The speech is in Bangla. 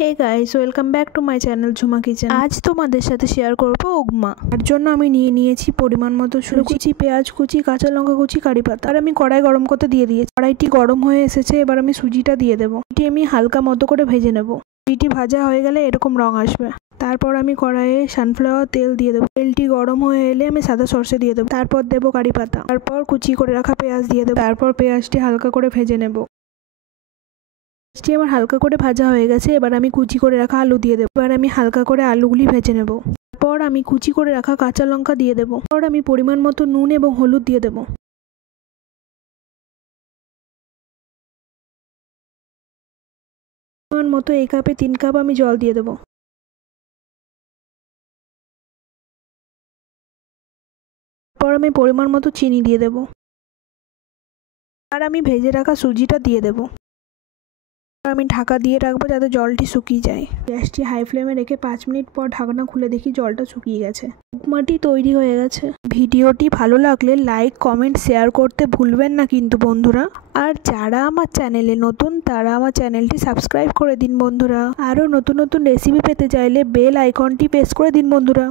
Hey guys, welcome back to my channel Jhuma kitchen. আজ তোমাদের সাথে শেয়ার করব উপমা। তার জন্য আমি নিয়েছি পরিমাণ মতো সুজি কুচি, পেঁয়াজ কুচি, কাঁচা লঙ্কা কুচি, কারি পাতা। আর আমি কড়াই গরম করতে দিয়ে দিয়েছি। কড়াইটি গরম হয়ে এসেছে, এবার আমি সুজিটা দিয়ে দেবো। এটি আমি হালকা মতো করে ভেজে নেব। সুজিটি ভাজা হয়ে গেলে এরকম রং আসবে। তারপর আমি কড়াইয়ে সানফ্লাওয়ার তেল দিয়ে দেবো। তেলটি গরম হয়ে এলে আমি সাদা সর্ষে দিয়ে দেবো। তারপর দেবো কারি পাতা। তারপর কুচি করে রাখা পেঁয়াজ দিয়ে দেবো। তারপর পেঁয়াজটি হালকা করে ভেজে নেব। পেঁয়াজটি আমার হালকা করে ভাজা হয়ে গেছে। এবার আমি কুচি করে রাখা আলু দিয়ে দেবো। এবার আমি হালকা করে আলুগুলি ভেজে নেব। তারপর আমি কুচি করে রাখা কাঁচা লঙ্কা দিয়ে দেবো। তারপর আমি পরিমাণ মতো নুন এবং হলুদ দিয়ে দেবো। পরিমাণ মতো এই কাপে 3 কাপ আমি জল দিয়ে দেবো। তারপর আমি পরিমাণ মতো চিনি দিয়ে দেবো। আর আমি ভেজে রাখা সুজিটা দিয়ে দেবো। আমি ঢাকা দিয়ে রাখবো যাতে জলটি শুকিয়ে যায়। গ্যাসটি হাই ফ্লেমে রেখে 5 মিনিট পর ঢাকনা খুলে দেখি জলটা শুকিয়ে গেছে। উপমাটি তৈরি হয়ে গেছে। ভিডিওটি ভালো লাগলে লাইক, কমেন্ট, শেয়ার করতে ভুলবেন না কিন্তু বন্ধুরা। আর যারা আমার চ্যানেলে নতুন তারা আমার চ্যানেলটি সাবস্ক্রাইব করে দিন বন্ধুরা। আরও নতুন নতুন রেসিপি পেতে চাইলে বেল আইকনটি প্রেস করে দিন বন্ধুরা।